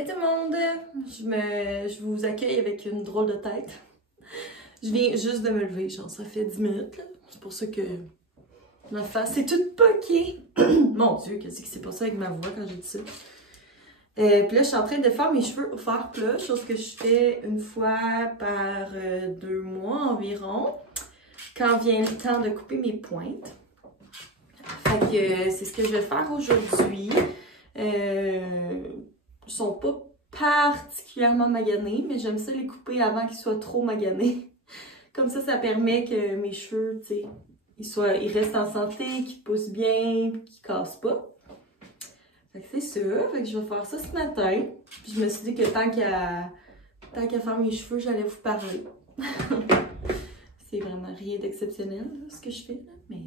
matin tout le monde! Je vous accueille avec une drôle de tête. Je viens juste de me lever, genre ça fait 10 minutes là. C'est pour ça que ma face est toute poquée. Mon Dieu, qu'est-ce qui s'est passé avec ma voix quand j'ai dit ça? Puis là, je suis en train de faire mes cheveux au fer plat, chose que je fais une fois par 2 mois environ, quand vient le temps de couper mes pointes. Fait que c'est ce que je vais faire aujourd'hui. Ils sont pas particulièrement maganés, mais j'aime ça les couper avant qu'ils soient trop maganés. Comme ça permet que mes cheveux, tu sais, ils restent en santé, qu'ils poussent bien, qu'ils cassent pas. Fait que c'est ça, fait que je vais faire ça ce matin. Puis je me suis dit que tant qu'à faire mes cheveux, j'allais vous parler. C'est vraiment rien d'exceptionnel ce que je fais, là, mais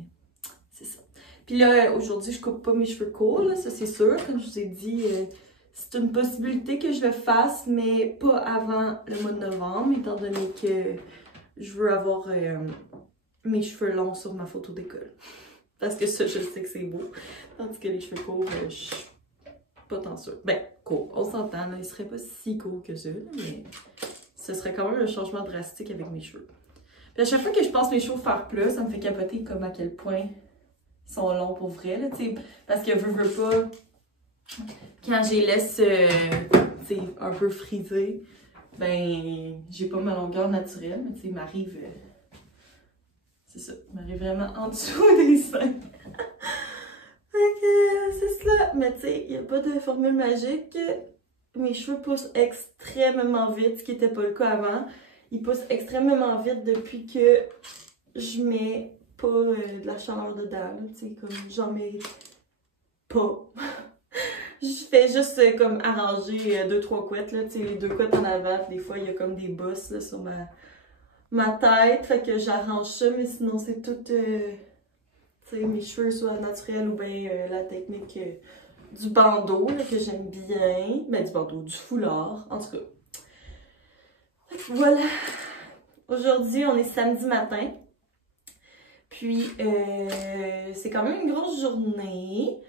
c'est ça. Puis là, aujourd'hui, je coupe pas mes cheveux courts, là, ça c'est sûr. Comme je vous ai dit, c'est une possibilité que je le fasse, mais pas avant le mois de novembre, étant donné que je veux avoir mes cheveux longs sur ma photo d'école. Parce que ça, je sais que c'est beau. Tandis que les cheveux courts, je suis pas tant sûre. Ben, court, on s'entend, là, ils seraient pas si courts que ça, là, mais ce serait quand même un changement drastique avec mes cheveux. Puis à chaque fois que je passe mes cheveux au fer plat, ça me fait capoter comme à quel point ils sont longs pour vrai, là, tu sais. Parce que veux pas, quand je les laisse, tu sais, un peu frisés, ben, j'ai pas ma longueur naturelle, mais tu sais, il m'arrive, c'est ça, il m'arrive vraiment en dessous des seins. Fait que c'est cela, mais tu sais, il n'y a pas de formule magique. Mes cheveux poussent extrêmement vite, ce qui n'était pas le cas avant. Ils poussent extrêmement vite depuis que je mets pas de la chaleur dedans, tu sais, comme j'en mets pas. Je fais juste comme arranger 2-3 couettes, là, tu sais, les 2 couettes en avant, puis des fois il y a comme des bosses là, sur ma tête, fait que j'arrange ça, mais sinon c'est tout, tu sais, mes cheveux soit naturels ou bien la technique du bandeau, là, que j'aime bien, ben du bandeau, du foulard, en tout cas. Voilà, aujourd'hui on est samedi matin, puis c'est quand même une grosse journée.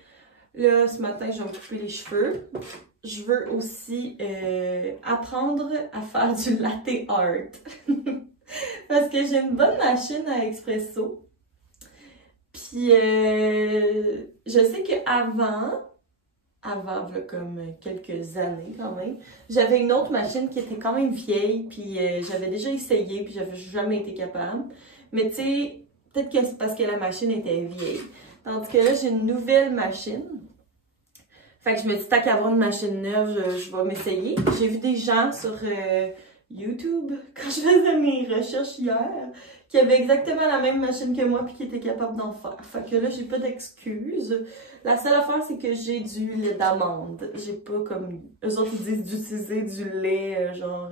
Là, ce matin, je vais me couper les cheveux. Je veux aussi apprendre à faire du latte art. Parce que j'ai une bonne machine à expresso. Puis, je sais qu'avant, là, comme quelques années quand même, j'avais une autre machine qui était quand même vieille. Puis, j'avais déjà essayé, puis j'avais jamais été capable. Mais tu sais, peut-être que c'est parce que la machine était vieille. Tandis que là, j'ai une nouvelle machine. Fait que je me dis, tant qu'à avoir une machine neuve, je vais m'essayer. J'ai vu des gens sur YouTube, quand je faisais mes recherches hier, qui avaient exactement la même machine que moi puis qui étaient capables d'en faire. Fait que là, j'ai pas d'excuses. La seule affaire, c'est que j'ai du lait d'amande. J'ai pas comme... Eux autres, ils disent d'utiliser du lait genre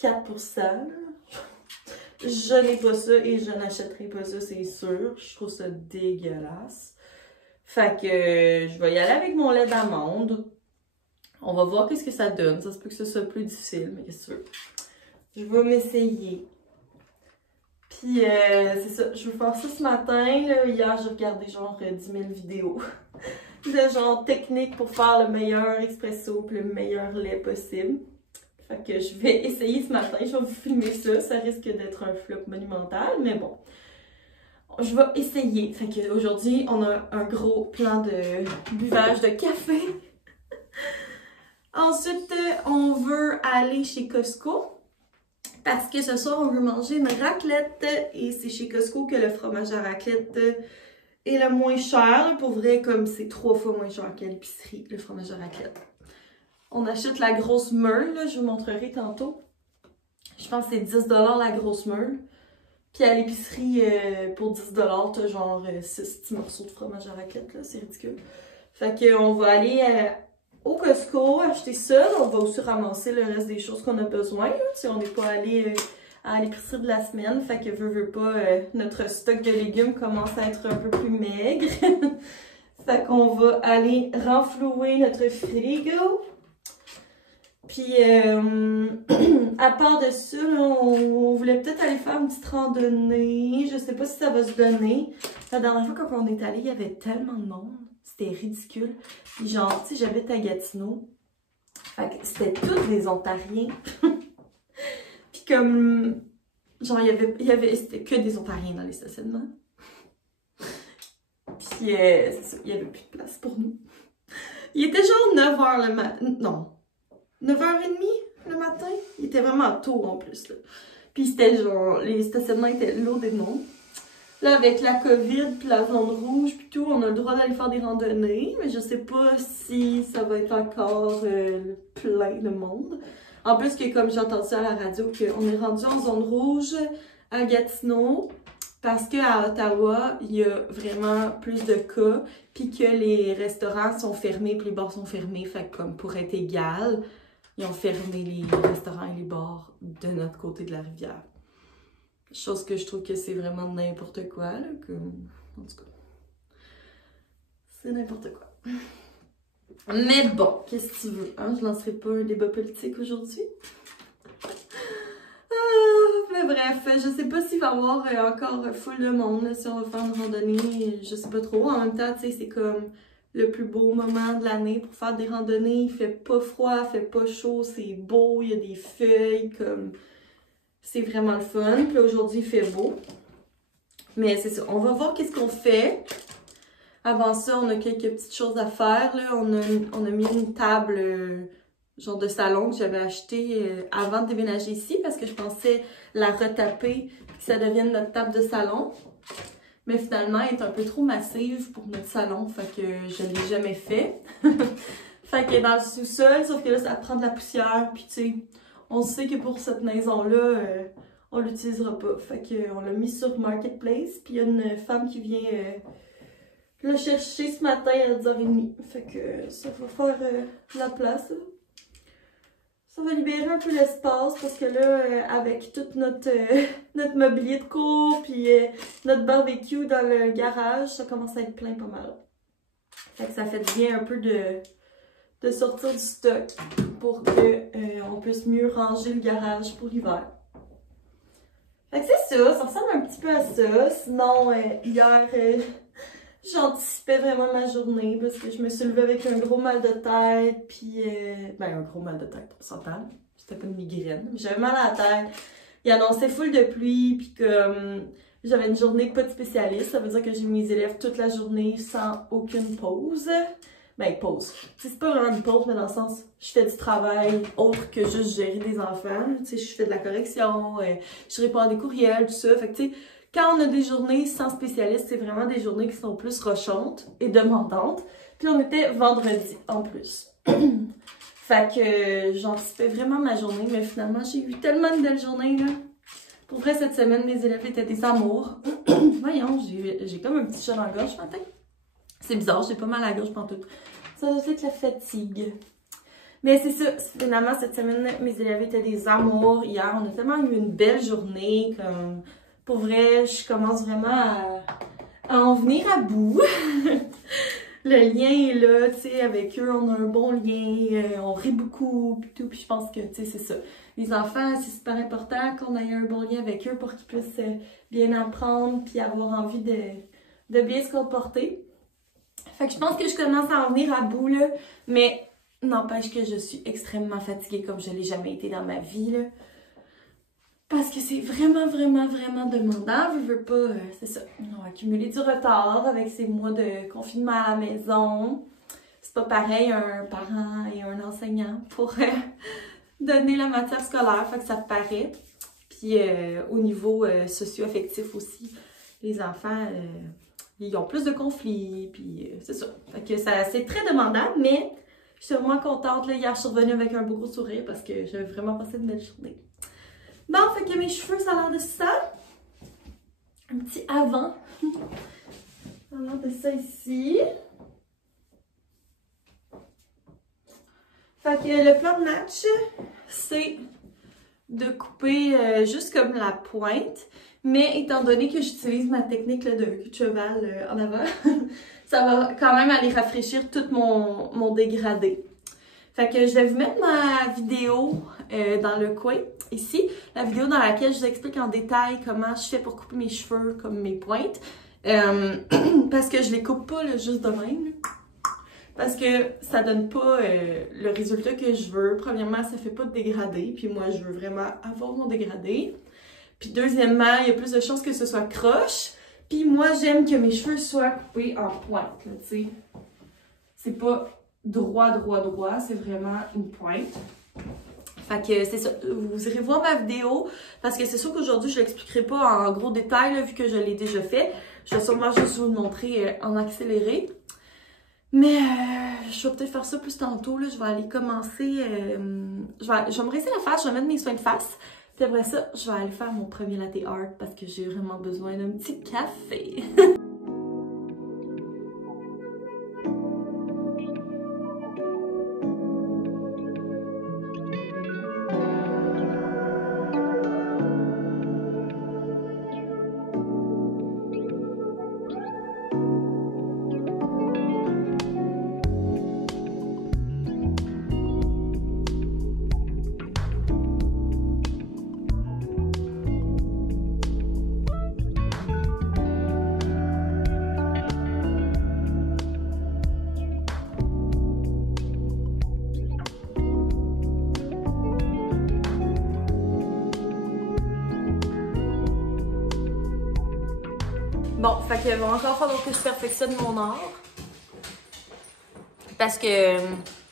4%. Je n'ai pas ça et je n'achèterai pas ça, c'est sûr. Je trouve ça dégueulasse. Fait que je vais y aller avec mon lait d'amande. On va voir qu'est-ce que ça donne. Ça se peut que ce soit plus difficile, mais qu'est-ce que tu veux. Je vais m'essayer. Puis c'est ça, je vais faire ça ce matin. Là. Hier, j'ai regardé genre 10 000 vidéos de genre technique pour faire le meilleur expresso et le meilleur lait possible. Fait que je vais essayer ce matin, je vais vous filmer ça. Ça risque d'être un flop monumental, mais bon. Je vais essayer. Fait qu'aujourd'hui, on a un gros plan de buvage de café. Ensuite, on veut aller chez Costco. Parce que ce soir, on veut manger une raclette. Et c'est chez Costco que le fromage à raclette est le moins cher. Pour vrai, comme c'est 3 fois moins cher qu'à l'épicerie, le fromage à raclette. On achète la grosse meule, là, je vous montrerai tantôt. Je pense que c'est 10 $ la grosse meule. Puis à l'épicerie, pour 10 $, t'as genre 6 petits morceaux de fromage à raclette, là, c'est ridicule. Fait qu'on va aller au Costco acheter ça. On va aussi ramasser le reste des choses qu'on a besoin, là, si on n'est pas allé à l'épicerie de la semaine. Fait que veut pas, notre stock de légumes commence à être un peu plus maigre. Fait qu'on va aller renflouer notre frigo. Puis, à part de ça, là, on voulait peut-être aller faire une petite randonnée. Je sais pas si ça va se donner. La dernière fois, quand on est allé, il y avait tellement de monde. C'était ridicule. Puis genre, tu sais, j'habite à Gatineau. Fait que c'était tous des Ontariens. Puis comme, genre, c'était que des Ontariens dans les stationnements. Puis, c'est ça, il y avait plus de place pour nous. Il était genre 9h le matin, non, 9h30 le matin. Il était vraiment tôt en plus, là. Puis c'était genre, les stationnements étaient loadés de monde. Là, avec la COVID, puis la zone rouge, puis tout, on a le droit d'aller faire des randonnées, mais je sais pas si ça va être encore plein de monde. En plus que, comme j'ai entendu à la radio, qu'on est rendu en zone rouge à Gatineau, parce qu'à Ottawa, il y a vraiment plus de cas, puis que les restaurants sont fermés, puis les bars sont fermés, fait que comme pour être égal, ils ont fermé les restaurants et les bars de notre côté de la rivière. Chose que je trouve que c'est vraiment n'importe quoi, là, comme... En tout cas, c'est n'importe quoi. Mais bon, qu'est-ce que tu veux, hein? Je lancerai pas un débat politique aujourd'hui. Mais bref, je sais pas s'il va y avoir encore full de monde, là, si on va faire une randonnée, je sais pas trop. En même temps, tu sais, c'est comme le plus beau moment de l'année pour faire des randonnées. Il fait pas froid, il fait pas chaud, c'est beau, il y a des feuilles, comme... C'est vraiment le fun. Puis aujourd'hui, il fait beau. Mais c'est ça, on va voir qu'est-ce qu'on fait. Avant ça, on a quelques petites choses à faire, là. On a mis une table... genre de salon que j'avais acheté avant de déménager ici parce que je pensais la retaper et que ça devienne notre table de salon. Mais finalement, elle est un peu trop massive pour notre salon, fait que je ne l'ai jamais fait. Fait qu'elle est dans le sous-sol, sauf que là, ça prend de la poussière, puis tu sais, on sait que pour cette maison-là, on l'utilisera pas. Fait qu'on l'a mis sur Marketplace, puis il y a une femme qui vient le chercher ce matin à 10h30. Fait que ça va faire la place, là. Ça va libérer un peu l'espace parce que là, avec tout notre mobilier de cours puis notre barbecue dans le garage, ça commence à être plein pas mal. Fait que ça fait du bien un peu de sortir du stock pour qu'on puisse mieux ranger le garage pour l'hiver. Fait que c'est ça, ça ressemble un petit peu à ça. Sinon, hier, j'anticipais vraiment ma journée parce que je me suis levée avec un gros mal de tête, puis ben un gros mal de tête, on s'entend. C'était pas une migraine, mais j'avais mal à la tête. Il annonçait full de pluie, puis que j'avais une journée pas de spécialiste. Ça veut dire que j'ai mes élèves toute la journée sans aucune pause. Ben pause. C'est pas vraiment une pause, mais dans le sens, je fais du travail autre que juste gérer des enfants. Tu sais, je fais de la correction, je réponds à des courriels, tout ça. Fait que tu sais, quand on a des journées sans spécialiste, c'est vraiment des journées qui sont plus rochantes et demandantes. Puis on était vendredi en plus. Fait que j'anticipais vraiment ma journée, mais finalement, j'ai eu tellement de belles journées, là. Pour vrai, cette semaine, mes élèves étaient des amours. Voyons, j'ai comme un petit chat dans la gorge ce matin. C'est bizarre, j'ai pas mal à la gorge pantoute. Ça doit être la fatigue. Mais c'est ça, finalement, cette semaine, mes élèves étaient des amours. Hier, on a tellement eu une belle journée, comme... Pour vrai, je commence vraiment à en venir à bout. Le lien est là, tu sais, avec eux, on a un bon lien, on rit beaucoup, pis tout, puis je pense que, tu sais, c'est ça. Les enfants, c'est super important qu'on ait un bon lien avec eux pour qu'ils puissent bien apprendre, puis avoir envie de bien se comporter. Fait que je pense que je commence à en venir à bout, là, mais n'empêche que je suis extrêmement fatiguée comme je l'ai jamais été dans ma vie, là. Parce que c'est vraiment, vraiment, vraiment demandant. Je veux pas, c'est ça. On a accumulé du retard avec ces mois de confinement à la maison. C'est pas pareil un parent et un enseignant pour donner la matière scolaire, fait que ça paraît. Puis au niveau socio-affectif aussi, les enfants, ils ont plus de conflits, puis c'est ça. Fait que c'est très demandant, mais je suis vraiment contente. Là, hier, je suis revenue avec un beau gros sourire parce que j'avais vraiment passé une belle journée. Bon, fait que mes cheveux, ça a l'air de ça. Un petit avant. Ça a l'air de ça ici. Fait que le plan de match, c'est de couper juste comme la pointe. Mais étant donné que j'utilise ma technique là, de cul de cheval en avant, ça va quand même aller rafraîchir tout mon dégradé. Fait que je vais vous mettre ma vidéo dans le coin, ici. La vidéo dans laquelle je vous explique en détail comment je fais pour couper mes cheveux, comme mes pointes. Parce que je les coupe pas là, juste de même. parce que ça donne pas le résultat que je veux. Premièrement, ça fait pas de dégradé, puis moi, je veux vraiment avoir mon dégradé. Puis deuxièmement, il y a plus de chances que ce soit croche. Puis moi, j'aime que mes cheveux soient coupés en pointe, tu sais. C'est pas droit, c'est vraiment une pointe. Fait que c'est ça, vous irez voir ma vidéo, parce que c'est sûr qu'aujourd'hui, je l'expliquerai pas en gros détail, là, vu que je l'ai déjà fait. Je vais sûrement juste vous le montrer en accéléré. Mais je vais peut-être faire ça plus tantôt, là. Je vais aller commencer, je vais me rincer la face, je vais mettre mes soins de face. Puis après ça, je vais aller faire mon premier latte art, parce que j'ai vraiment besoin d'un petit café. Bon, fait que va encore falloir que je perfectionne mon art. Parce que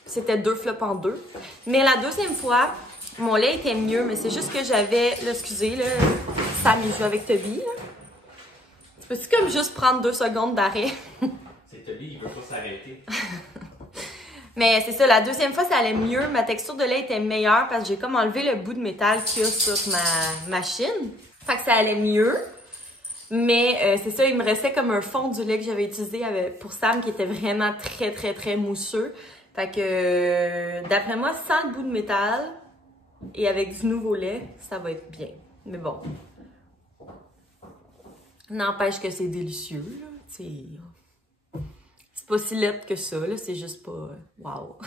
c'était 2 flops en 2. Mais la deuxième fois, mon lait était mieux, mais c'est juste que j'avais, là, excusez, là, Sam, il joue avec Toby, là. Tu peux-tu comme juste prendre 2 secondes d'arrêt? C'est Toby, il veut pas s'arrêter. Mais c'est ça, la deuxième fois, ça allait mieux. Ma texture de lait était meilleure parce que j'ai comme enlevé le bout de métal qu'il y a sur ma machine. Fait que ça allait mieux. Mais c'est ça, il me restait comme un fond du lait que j'avais utilisé pour Sam qui était vraiment très mousseux. Fait que d'après moi, sans le bout de métal et avec du nouveau lait, ça va être bien. Mais bon, n'empêche que c'est délicieux, là. C'est pas si laid que ça, là. C'est juste pas... Wow!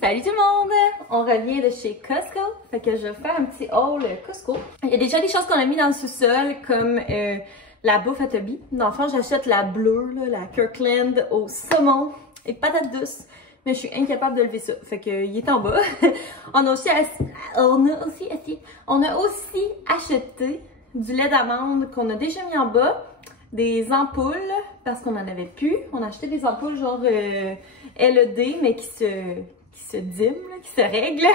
Salut tout le monde! On revient de chez Costco. Fait que je vais faire un petit haul Costco. Il y a déjà des choses qu'on a mis dans le sous-sol, comme la bouffe à Toby. Dans le fond, j'achète la bleue, là, la Kirkland au saumon et patates douces. Mais je suis incapable de lever ça. Fait que il est en bas. On a aussi acheté du lait d'amande qu'on a déjà mis en bas. Des ampoules, parce qu'on en avait plus. On a acheté des ampoules genre LED, mais qui se diment, qui se règlent.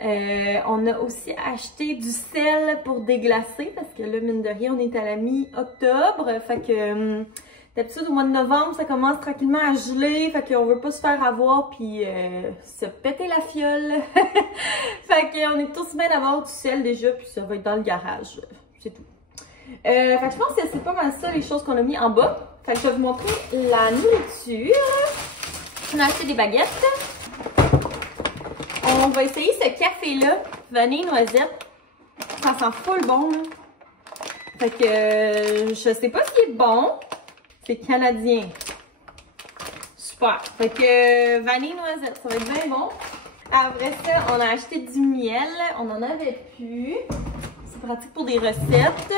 On a aussi acheté du sel pour déglacer parce que là, mine de rien, on est à la mi-octobre. Fait que d'habitude, au mois de novembre, ça commence tranquillement à geler. Fait qu'on veut pas se faire avoir puis se péter la fiole. Fait qu'on est tous bien d'avoir du sel déjà puis ça va être dans le garage. C'est tout. Fait que je pense que c'est pas mal ça les choses qu'on a mis en bas. Fait que je vais vous montrer la nourriture. On a acheté des baguettes. On va essayer ce café-là, vanille noisette. Ça sent full bon, là. Fait que je sais pas s'il est bon. C'est canadien. Super. Fait que vanille noisette, ça va être bien bon. Après ça, on a acheté du miel. On en avait plus. C'est pratique pour des recettes.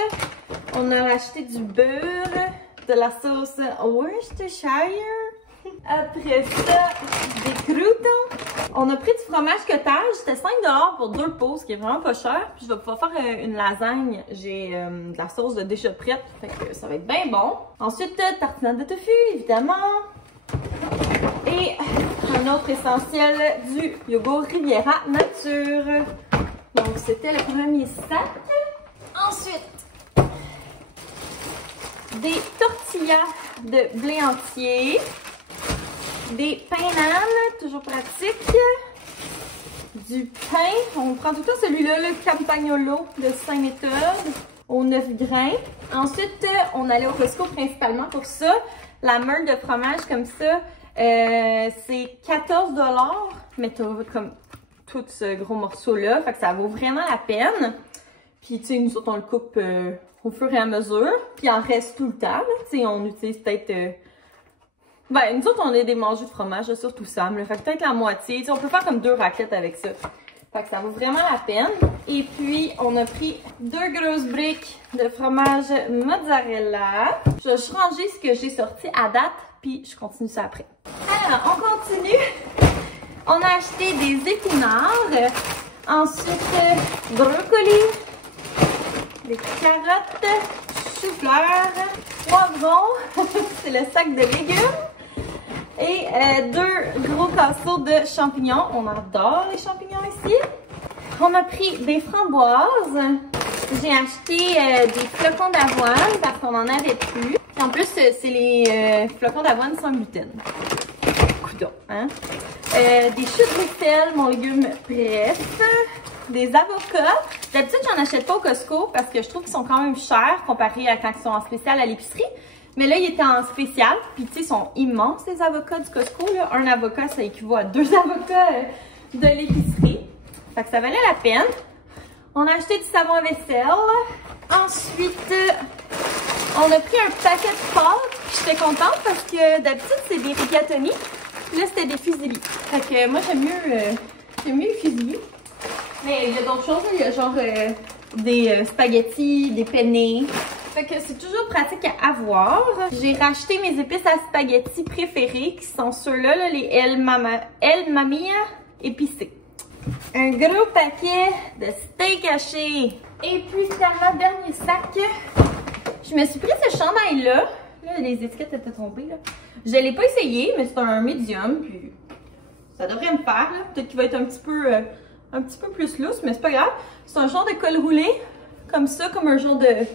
On a acheté du beurre, de la sauce Worcestershire. Après ça, des croûtons. On a pris du fromage cottage. C'était 5 $ pour 2 pots, ce qui est vraiment pas cher. Puis je vais pouvoir faire une lasagne. J'ai de la sauce déjà prête, fait que ça va être bien bon. Ensuite, tartinade de tofu, évidemment. Et un autre essentiel, du yogourt Riviera Nature. Donc, c'était le premier sac. Ensuite, des tortillas de blé entier. Des pains nanes, toujours pratique. Du pain, on prend tout le temps celui-là, le Campagnolo de Saint-Méthode, aux 9 grains. Ensuite, on allait au Costco principalement pour ça. La meule de fromage comme ça, c'est 14 $, mais t'as comme tout ce gros morceau-là, fait que ça vaut vraiment la peine. Puis, tu sais, nous autres, on le coupe au fur et à mesure. Puis, il en reste tout le temps, tu sais, on utilise peut-être... Ben, nous autres, on a des mangeux de fromage, surtout Sam. Fait que peut-être la moitié. T'sais, on peut faire comme 2 raclettes avec ça. Fait que ça vaut vraiment la peine. Et puis, on a pris 2 grosses briques de fromage mozzarella. Je vais ranger ce que j'ai sorti à date, puis je continue ça après. Alors, on continue. On a acheté des épinards. Ensuite, brocolis, des carottes, chou-fleur, poivrons. C'est le sac de légumes. Et 2 gros casseaux de champignons. On adore les champignons ici. On a pris des framboises. J'ai acheté des flocons d'avoine parce qu'on en avait plus. Et en plus, c'est les flocons d'avoine sans gluten. Coudon, hein? Des choux de Bruxelles, mon légume presse. Des avocats. D'habitude, j'en achète pas au Costco parce que je trouve qu'ils sont quand même chers comparé à quand ils sont en spécial à l'épicerie. Mais là, il était en spécial. Puis, tu sais, ils sont immenses, les avocats du Costco. Là. Un avocat, ça équivaut à 2 avocats de l'épicerie. Fait que ça valait la peine. On a acheté du savon à vaisselle. Ensuite, on a pris un paquet de pâtes. J'étais contente parce que d'habitude, c'est des rigatoni. Là, c'était des fusilli. Fait que moi, j'aime mieux les fusilli. Mais il y a d'autres choses. Là. Il y a genre des spaghettis, des penne. Fait que c'est toujours pratique à avoir. J'ai racheté mes épices à spaghetti préférées, qui sont ceux-là, là, les El Mamia épicées. Un gros paquet de steak haché. Et puis finalement, dernier sac, je me suis pris ce chandail-là. Là, les étiquettes étaient tombées. Là. Je l'ai pas essayé, mais c'est un médium. Puis ça devrait me faire. Peut-être qu'il va être un petit peu plus lousse, mais c'est pas grave. C'est un genre de col roulé, comme ça, comme un genre de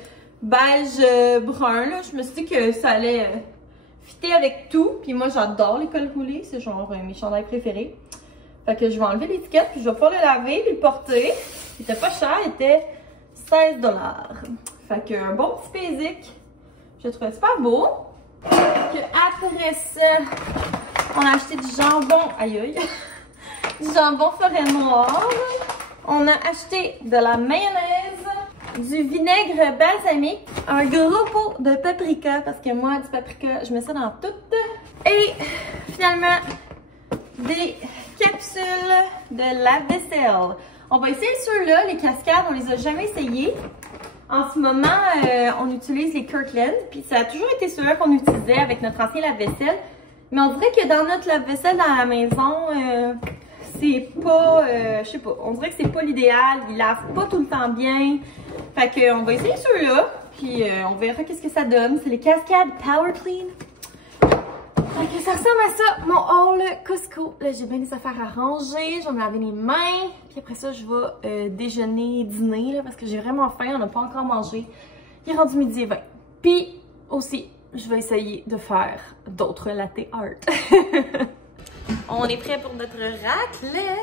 beige brun. Là. Je me suis dit que ça allait fitter avec tout. Puis moi, j'adore les cols roulés. C'est genre mes chandails préférés. Fait que je vais enlever l'étiquette, puis je vais pouvoir le laver, puis le porter. Il était pas cher, il était 16 $. Fait que un bon petit basic. Je le trouvais super beau. Fait que après ça, on a acheté du jambon. Aïe aïe. Du jambon forêt noire. On a acheté de la mayonnaise, du vinaigre balsamique, un gros pot de paprika, parce que moi, du paprika, je mets ça dans tout. Et finalement, des capsules de lave-vaisselle. On va essayer ceux-là, les cascades, on les a jamais essayés. En ce moment, on utilise les Kirkland, puis ça a toujours été ceux-là qu'on utilisait avec notre ancien lave-vaisselle. Mais on dirait que dans notre lave-vaisselle dans la maison, c'est pas, je sais pas, on dirait que c'est pas l'idéal. Il lave pas tout le temps bien. Fait que on va essayer ceux-là, puis on verra qu'est-ce que ça donne. C'est les cascades Power Clean. Fait que ça ressemble à ça, mon haul Costco. Là, j'ai bien des affaires à ranger, je vais me laver les mains. Puis après ça, je vais déjeuner, dîner, là, parce que j'ai vraiment faim, on n'a pas encore mangé. Il est rendu midi et 20. Puis aussi, je vais essayer de faire d'autres latte art. On est prêt pour notre raclette.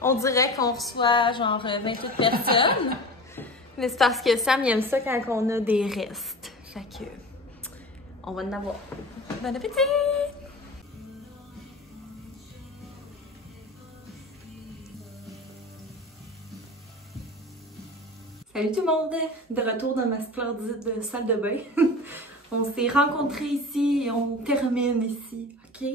On dirait qu'on reçoit genre 28 personnes. Mais c'est parce que Sam, il aime ça quand on a des restes. Fait que, on va en avoir. Bon appétit! Salut tout le monde! De retour dans ma splendide salle de bain. On s'est rencontrés ici et on termine ici, ok?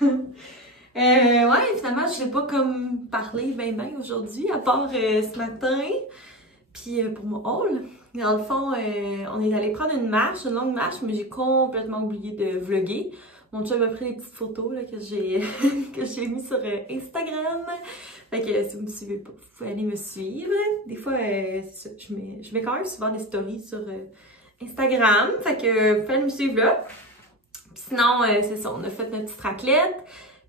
Ouais, finalement, je n'ai pas comme parlé ben aujourd'hui, à part ce matin. Puis pour mon haul, dans le fond, on est allé prendre une marche, une longue marche, mais j'ai complètement oublié de vlogger. Mon chum m'a pris les petites photos là, que j'ai mis sur Instagram. Fait que si vous me suivez pas, vous pouvez aller me suivre. Des fois, je mets quand même souvent des stories sur Instagram. Fait que vous pouvez aller me suivre là. Puis sinon, c'est ça, on a fait notre petite raclette.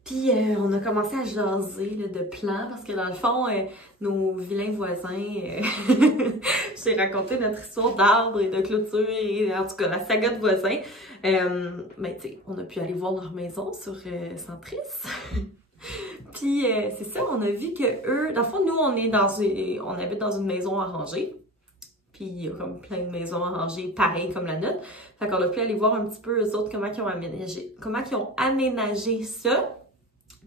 Puis on a commencé à jaser là, de plans parce que dans le fond, nos vilains voisins, j'ai raconté notre histoire d'arbres et de clôture et en tout cas la saga de voisins. Mais tu sais, on a pu aller voir leur maison sur Centris. Puis c'est ça, on a vu que eux, dans le fond, nous on habite dans une maison arrangée. Puis il y a comme plein de maisons arrangées pareilles comme la nôtre. Fait qu'on a pu aller voir un petit peu eux autres comment ils ont aménagé ça.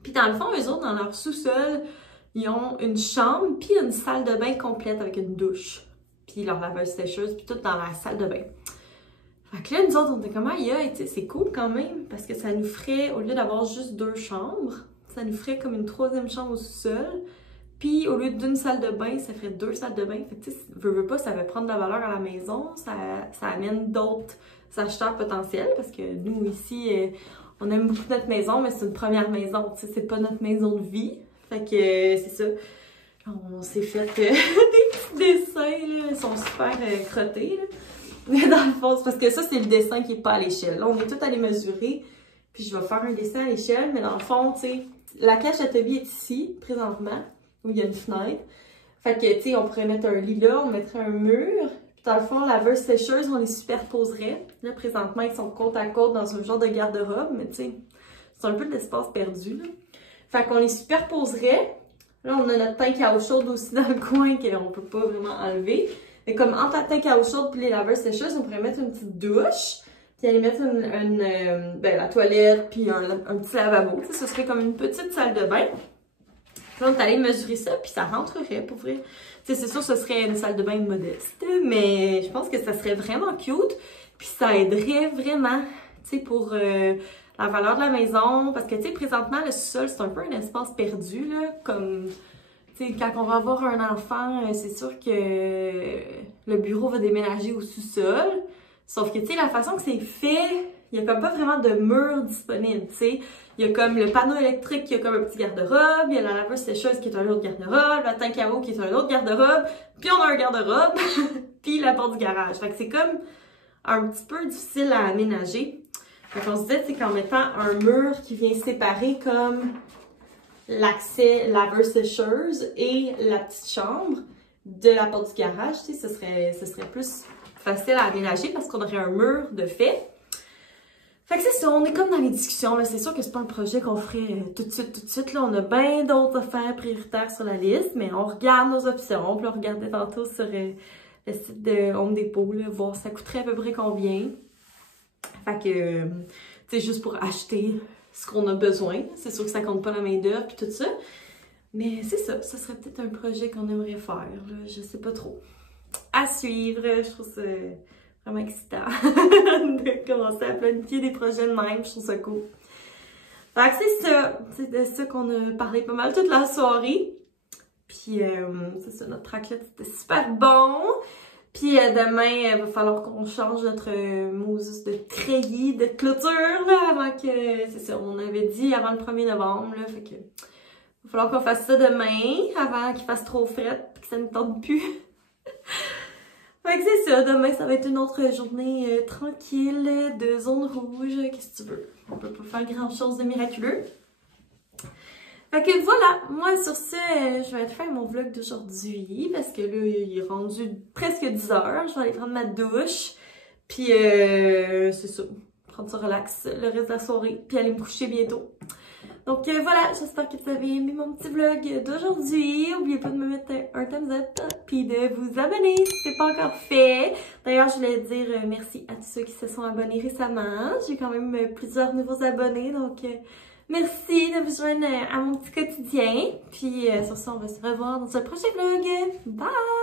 Puis dans le fond, eux autres, dans leur sous-sol, ils ont une chambre, puis une salle de bain complète avec une douche. Puis leur laveuse sécheuse, puis tout dans la salle de bain. Fait que là, nous autres, on était comme, c'est cool quand même, parce que ça nous ferait, au lieu d'avoir juste 2 chambres, ça nous ferait comme une 3e chambre au sous-sol. Puis au lieu d'une salle de bain, ça ferait 2 salles de bain. Fait que tu sais, veux pas, ça va prendre de la valeur à la maison, ça amène d'autres acheteurs potentiels, parce que nous, ici, on aime beaucoup notre maison, mais c'est une première maison, tu sais, c'est pas notre maison de vie. Fait que c'est ça. On s'est fait des petits dessins, là. Ils sont super crottés, là. Dans le fond, c'est parce que ça, c'est le dessin qui est pas à l'échelle. Là, on est tous allés mesurer, puis je vais faire un dessin à l'échelle, mais dans le fond, tu sais, la cage à Toby est ici, présentement, où il y a une fenêtre. Fait que, tu sais, on pourrait mettre un lit là, on mettrait un mur. Dans le fond, laveuse sécheuse, on les superposerait. Là, présentement, ils sont côte à côte dans un genre de garde-robe, mais tu sais, c'est un peu de l'espace perdu, là. Fait qu'on les superposerait. Là, on a notre tank à eau chaude aussi dans le coin qu'on peut pas vraiment enlever. Mais comme entre la tank à eau chaude et les laveuses sécheuses, on pourrait mettre une petite douche. Puis aller mettre la toilette, puis un petit lavabo. Tu sais, ce serait comme une petite salle de bain. Puis là, on est allé mesurer ça, puis ça rentrerait, pour vrai. Tu sais, c'est sûr, ce serait une salle de bain modeste, mais je pense que ça serait vraiment cute. Puis ça aiderait vraiment, tu sais, pour la valeur de la maison. Parce que, tu sais, présentement, le sous-sol, c'est un peu un espace perdu, là. Comme, tu sais, quand on va avoir un enfant, c'est sûr que le bureau va déménager au sous-sol. Sauf que, tu sais, la façon que c'est fait, il y a comme pas vraiment de mur disponible, tu sais. Il y a comme le panneau électrique qui a comme un petit garde-robe, il y a la laveuse sécheuse qui est un autre garde-robe, la tank à eau qui est un autre garde-robe, puis on a un garde-robe, puis la porte du garage. Fait que c'est comme un petit peu difficile à aménager. Fait qu'on se disait, c'est qu'en mettant un mur qui vient séparer comme l'accès laveuse sécheuse et la petite chambre de la porte du garage, tu sais, ce serait plus facile à aménager parce qu'on aurait un mur de fait. Fait que c'est ça, on est comme dans les discussions, là. C'est sûr que c'est pas un projet qu'on ferait tout de suite, là. On a bien d'autres affaires prioritaires sur la liste, mais on regarde nos options. Puis on regardait tantôt sur le site de Home Depot, là, voir ça coûterait à peu près combien. Fait que, tu sais, juste pour acheter ce qu'on a besoin. C'est sûr que ça compte pas la main-d'œuvre puis tout ça. Mais c'est ça, ça serait peut-être un projet qu'on aimerait faire, là. Je sais pas trop. À suivre, je trouve ça vraiment excitant de commencer à planifier des projets de même, je trouve ça cool. Fait que c'est ça, c'est de ça qu'on a parlé pas mal toute la soirée. Puis c'est ça, notre raclette c'était super bon. Puis demain, il va falloir qu'on change notre Moses de treillis, de clôture, là, avant que, c'est ça, on avait dit avant le 1er novembre, là, fait que il va falloir qu'on fasse ça demain, avant qu'il fasse trop fret, puis que ça ne tente plus. Fait que c'est ça, demain ça va être une autre journée tranquille de zone rouge. Qu'est-ce que tu veux? On peut pas faire grand chose de miraculeux. Fait que voilà, moi sur ce, je vais aller faire mon vlog d'aujourd'hui parce que là, il est rendu presque 10 heures. Je vais aller prendre ma douche. Puis c'est ça, prendre ça relax le reste de la soirée. Puis aller me coucher bientôt. Donc voilà, j'espère que vous avez aimé mon petit vlog d'aujourd'hui. N'oubliez pas de me mettre un thumbs up puis de vous abonner si ce n'est pas encore fait. D'ailleurs, je voulais dire merci à tous ceux qui se sont abonnés récemment. J'ai quand même plusieurs nouveaux abonnés, donc merci de vous joindre à mon petit quotidien. Puis sur ça, on va se revoir dans un prochain vlog. Bye!